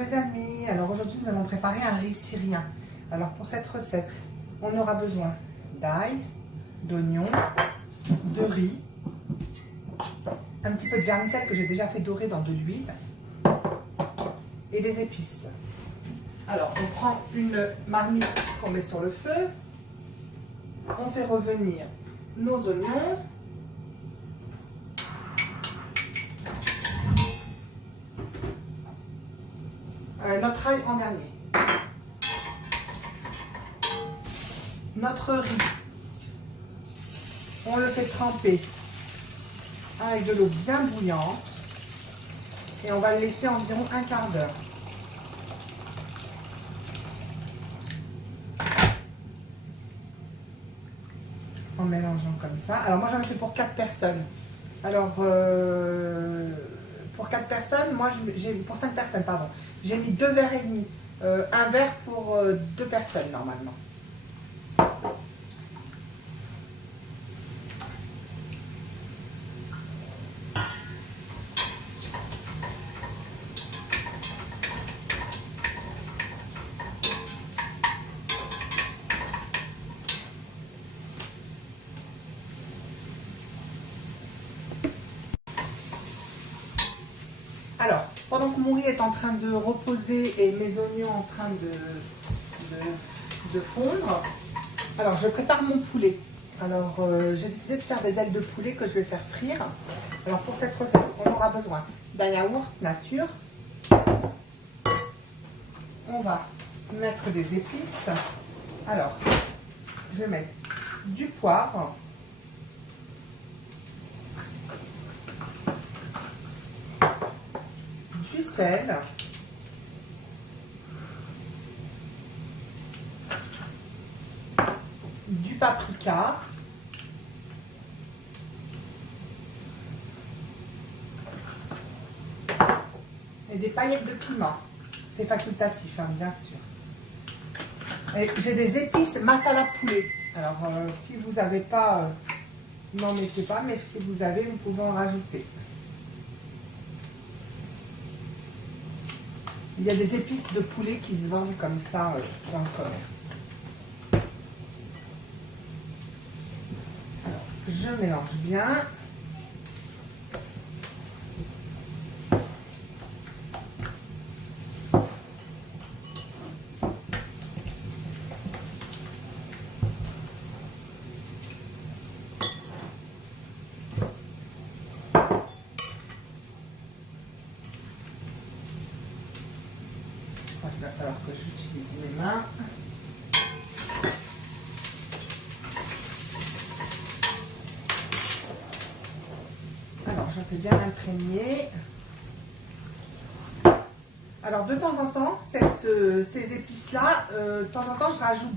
les amis, alors aujourd'hui nous allons préparer un riz syrien. Alors pour cette recette, on aura besoin d'ail, d'oignons, de riz, un petit peu de vermicelle que j'ai déjà fait dorer dans de l'huile et des épices. Alors on prend une marmite qu'on met sur le feu, on fait revenir nos oignons, notre ail en dernier, notre riz, on le fait tremper avec de l'eau bien bouillante et on va le laisser environ un quart d'heure. En mélangeant comme ça. Alors moi j'en ai fait pour 4 personnes. Alors pour 4 personnes, moi j'ai pour 5 personnes, pardon. J'ai mis 2 verres et demi. Un verre pour 2 personnes normalement. Alors, pendant que mon riz est en train de reposer et mes oignons en train de fondre, alors je prépare mon poulet. Alors, j'ai décidé de faire des ailes de poulet que je vais faire frire. Alors, pour cette recette, on aura besoin d'un yaourt nature. On va mettre des épices. Alors, je vais mettre du poivre. Du sel, du paprika, et des paillettes de piment. C'est facultatif, hein, bien sûr. Et j'ai des épices masala poulet. Alors, si vous n'avez pas, n'en mettez pas, mais si vous avez, vous pouvez en rajouter. Il y a des épices de poulet qui se vendent comme ça dans le commerce. Alors, je mélange bien. Il va falloir que j'utilise mes mains. Alors, je fais bien imprégner. Alors, de temps en temps, ces épices-là, de temps en temps, je rajoute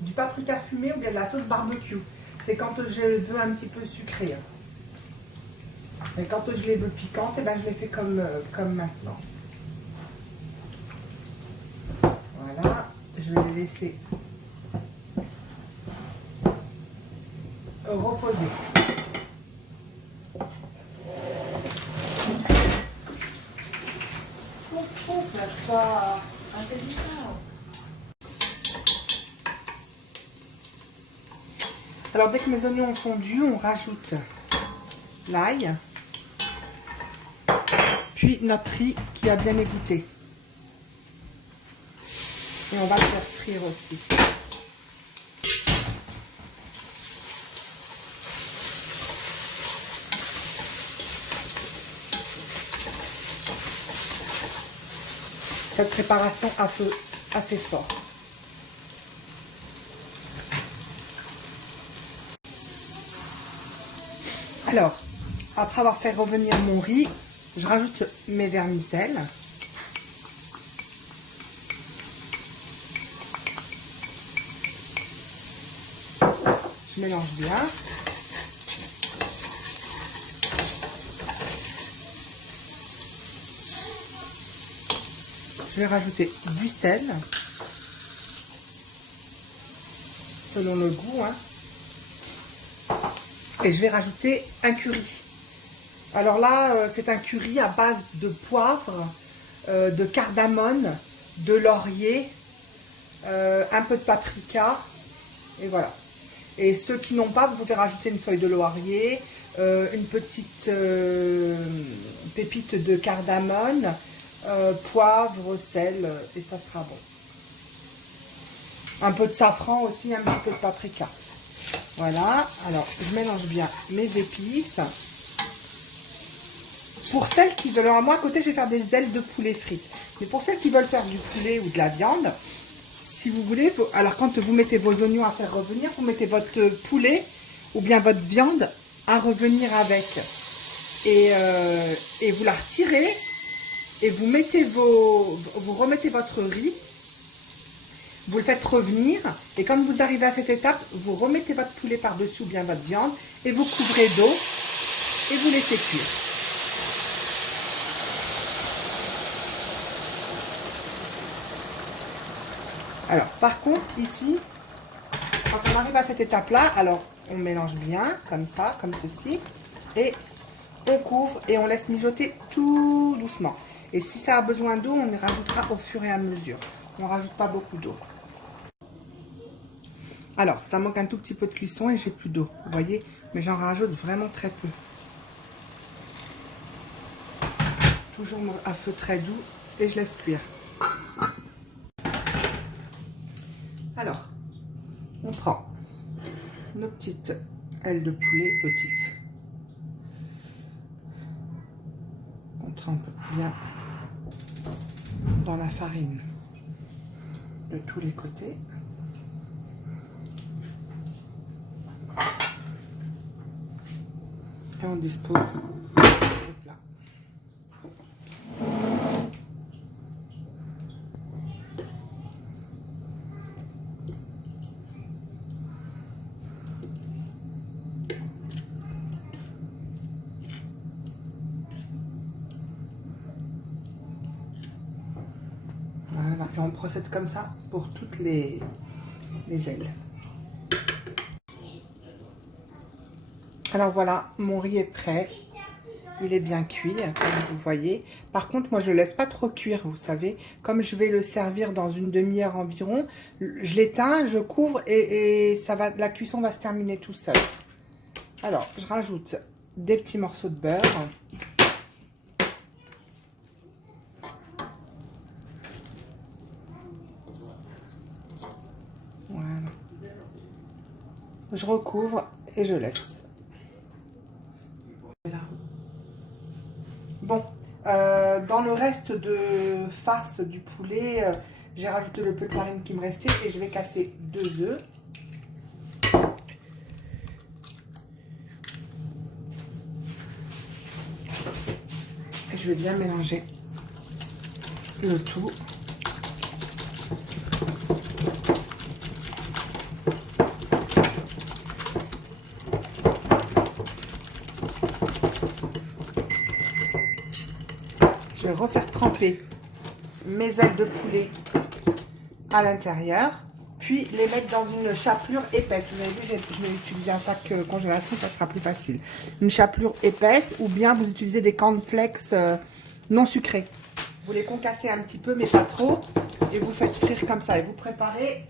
du paprika fumé ou bien de la sauce barbecue. C'est quand je veux un petit peu sucré. Et quand je les veux piquantes, eh ben, je les fais comme maintenant. Voilà, je vais les laisser reposer. Alors dès que mes oignons ont fondu, on rajoute l'ail, puis notre riz qui a bien égoutté. Et on va le faire frire aussi. Cette préparation à feu assez fort. Alors, après avoir fait revenir mon riz, je rajoute mes vermicelles. Je mélange bien. Je vais rajouter du sel, selon le goût, hein. Et je vais rajouter un curry. Alors là, c'est un curry à base de poivre, de cardamone, de laurier, un peu de paprika, et voilà. Et ceux qui n'ont pas, vous pouvez rajouter une feuille de laurier, une petite pépite de cardamone, poivre, sel, et ça sera bon. Un peu de safran aussi, un petit peu de paprika. Voilà, alors je mélange bien mes épices. Pour celles qui veulent, alors moi à côté je vais faire des ailes de poulet frites. Mais pour celles qui veulent faire du poulet ou de la viande, si vous voulez, alors quand vous mettez vos oignons à faire revenir, vous mettez votre poulet ou bien votre viande à revenir avec. Et vous la retirez et vous mettez vous remettez votre riz. Vous le faites revenir et quand vous arrivez à cette étape, vous remettez votre poulet par-dessus ou bien votre viande et vous couvrez d'eau et vous laissez cuire. Alors, par contre, ici, quand on arrive à cette étape-là, alors on mélange bien, comme ça, comme ceci, et on couvre et on laisse mijoter tout doucement. Et si ça a besoin d'eau, on y rajoutera au fur et à mesure. On ne rajoute pas beaucoup d'eau. Alors, ça manque un tout petit peu de cuisson et j'ai plus d'eau, vous voyez, mais j'en rajoute vraiment très peu. Toujours à feu très doux et je laisse cuire. Alors, on prend nos petites ailes de poulet petites. On trempe bien dans la farine de tous les côtés. Et on dispose le plat. Voilà, et on procède comme ça pour toutes les ailes. Alors voilà, mon riz est prêt. Il est bien cuit, comme vous voyez. Par contre, moi, je ne laisse pas trop cuire, vous savez. Comme je vais le servir dans une demi-heure environ, je l'éteins, je couvre et ça va, la cuisson va se terminer tout seul. Alors, je rajoute des petits morceaux de beurre. Voilà. Je recouvre et je laisse. Bon, dans le reste de farce du poulet, j'ai rajouté le peu de farine qui me restait et je vais casser 2 œufs. Et je vais bien mélanger le tout. Je vais refaire tremper mes ailes de poulet à l'intérieur, puis les mettre dans une chapelure épaisse. Vous avez vu, je vais utiliser un sac congélation, ça sera plus facile. Une chapelure épaisse ou bien vous utilisez des cornflakes non sucrés. Vous les concassez un petit peu, mais pas trop, et vous faites frire comme ça. Et vous préparez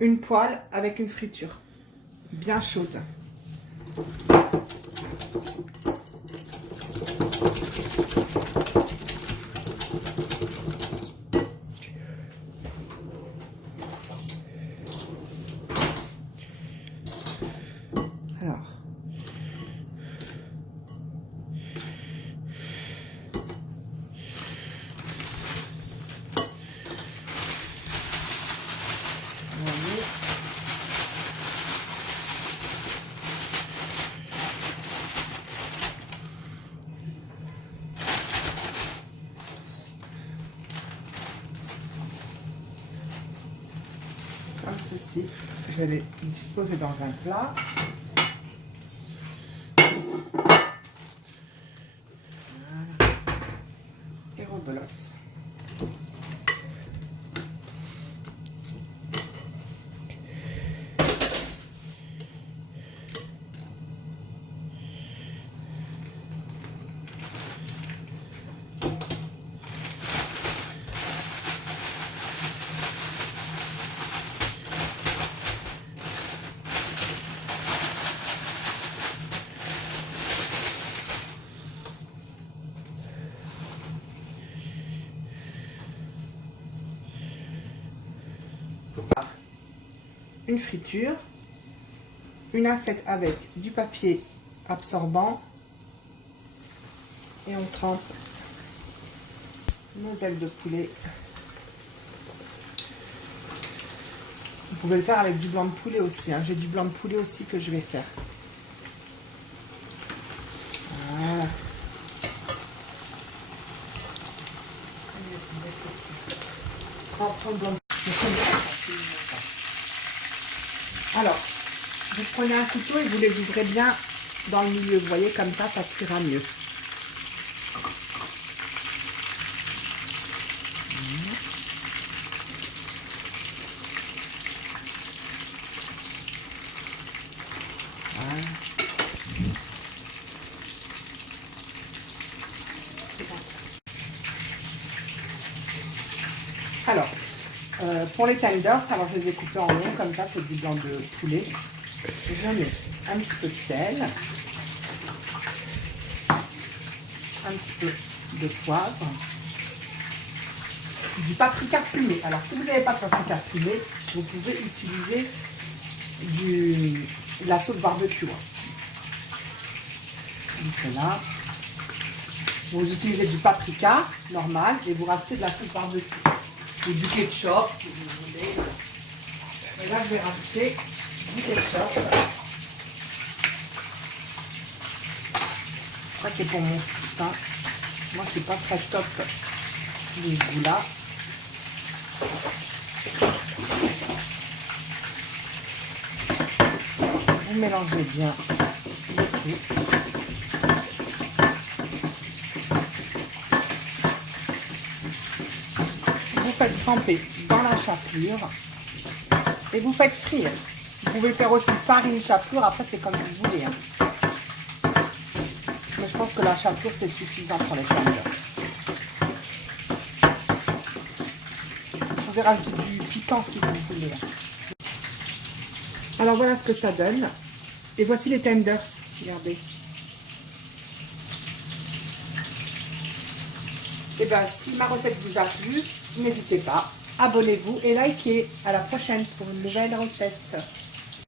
une poêle avec une friture bien chaude. Alors, voyez. Comme ceci, je vais les disposer dans un plat. Et rebelote. une friture, une assiette avec du papier absorbant et on trempe nos ailes de poulet. Vous pouvez le faire avec du blanc de poulet aussi, hein. J'ai du blanc de poulet aussi que je vais faire. Voilà. Alors, vous prenez un couteau et vous les ouvrez bien dans le milieu. Vous voyez, comme ça cuira mieux. Voilà. Alors, pour les tenders, alors je les ai coupés en rond, comme ça, c'est du blanc de poulet. Je mets un petit peu de sel, un petit peu de poivre, du paprika fumé. Alors, si vous n'avez pas de paprika fumé, vous pouvez utiliser de la sauce barbecue. Donc, c'est là. Vous utilisez du paprika normal et vous rajoutez de la sauce barbecue. Ou du ketchup, si vous voulez. Et là, je vais rajouter du ketchup. Après, c'est pour mon fils. Hein. Moi, je suis pas très top de ce goût-là. Vous mélangez bien le tout. Vous faites tremper dans la chapelure et vous faites frire. Vous pouvez faire aussi farine chapelure, après c'est comme vous voulez. Hein. Mais je pense que la chapelure c'est suffisant pour les tenders. Vous pouvez rajouter du piquant si vous voulez. Alors voilà ce que ça donne. Et voici les tenders. Regardez. Et bien si ma recette vous a plu, n'hésitez pas, abonnez-vous et likez. À la prochaine pour une nouvelle recette.